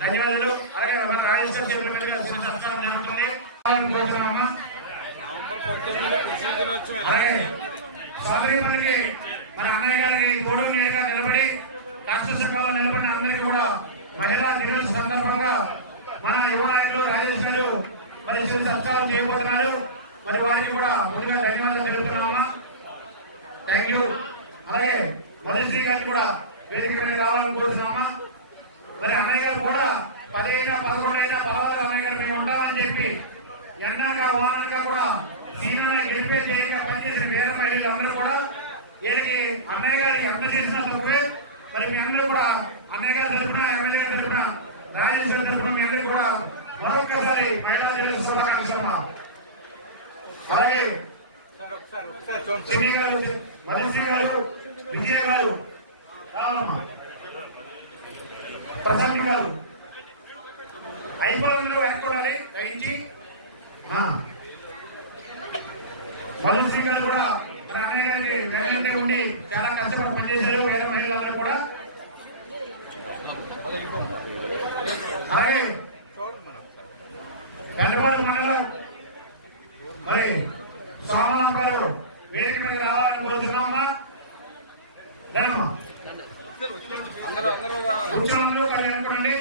ధన్యవాదాలు. అలాగే మన రాజేశ్వర చేతుల మీదుగా శివ జరుగుతుంది. అలాగే సోదరి పనికి మన అన్నయ్య గారికి గోడు నేరుగా నిలబడి రాష్ట్ర సంఘంలో నిలబడిన అందరికీ కూడా మహిళా దినోత్సవ సందర్భంగా మన యువ నాయకులు రాజేష్ గారు మరి శివ సంస్కారం చేయబోతున్నారు మరి వారికి కూడా ముందుగా ధన్యవాదాలు తెలుపుతున్నామా థ్యాంక్ యూ అలాగే మధుశ్రీ గారిని కూడా వేదిక మీద రావాలని కోరుతున్నామా మరి అన్నయ్య గారు కూడా పదైనా పదకొండు అయినా పదహారు అన్నయ్య గారు మేము ఉంటామని చెప్పి ఎండాక వానక కూడా సీనాల గెలిపే చేయక పనిచేసిన వేరే మహిళలు అందరూ కూడా వీరికి అన్నయ్య గారి అంత చేసిన తక్కువే మరి మీ అందరూ కూడా అన్నయ్య గారి తరపున ఎమ్మెల్యే గారి రాజేష్ రాజేశ్వరి తరపున మీ అందరూ కూడా మరొకసారి మహిళా దినోత్సవ శుభాకాంక్షలు అమ్మా. అలాగే చిన్ని గారు మధుశ్రీ గారు విజయ గారు రావాలమ్మా. ప్రశాంతి గారు. అయిపోయిన వెనకూడాలి దయించి. మధు సింగ్ గారు కూడా మన అన్నయ్య గారికి వెంటనే ఉండి చాలా కష్టపడి పనిచేశారు వేరే మహిళలందరూ కూడా అలాగే గంటపడి మండలం మరి సోమనాథ్ గారు వేదిక మీద రావాలని కోరుతున్నామా లేదమ్మా కూర్చోవాళ్ళు వాళ్ళు అనుకోండి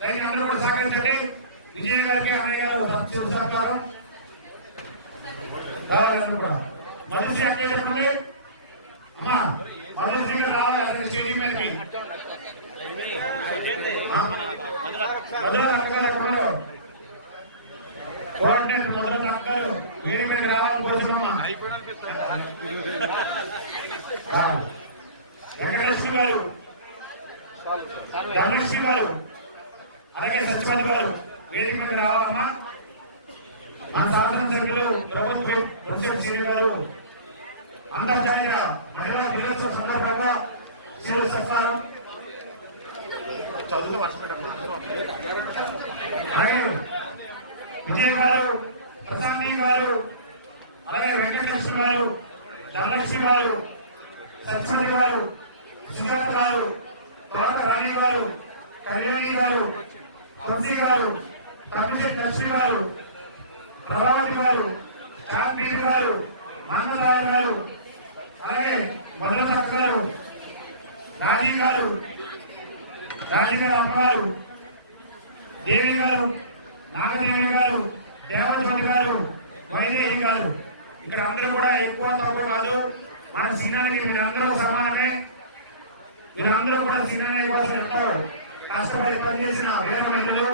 దానికి అందరూ కూడా సహకరించండి. విజయ గారికి అన్నయ్య గారు సత్య సత్కారం. రావాలి అందరూ కూడా. మనిషి చెప్పండి. అమ్మా మనిషి రావాలి స్టేడియం మీదకి? మధుర అక్కగారు ఎక్కడ వీరి మీదకి రావాలని కోరుతున్నామా. వెంకటేశ్వర గారు. ధనలక్ష్మి గారు. అలాగే సత్యపతి గారు. వేదిక మీద రావాలమ్మా. మన శాసన సభ్యులు ప్రభుత్వ ప్రొఫెసర్ సీని గారు. అంతర్జాతీయ మహిళా దినోత్సవ సందర్భంగా శివ సత్కారం అలాగే విజయ్ గారు ప్రశాంతి గారు అలాగే వెంకటేశ్వర గారు ధనలక్ష్మి గారు సత్యపతి గారు సుగంధ గారు తోట రాణి గారు కళ్యాణి గారు తులసి గారు తమ్మిశెట్టి లక్ష్మి గారు ప్రభావతి గారు కాంపీర్ గారు మానవరాయ గారు అలాగే మధురలక్క గారు రాజీ గారు రాజీ గారు అమ్మగారు దేవి గారు నాగదేవి గారు దేవజ్యోతి గారు వైదేహి గారు. ఇక్కడ అందరూ కూడా ఎక్కువ తక్కువ కాదు. మన సీనానికి మీరందరూ సమానమే. మీరందరూ కూడా సీనాని కోసం ఎంతో కష్టపడి పనిచేసిన వేరే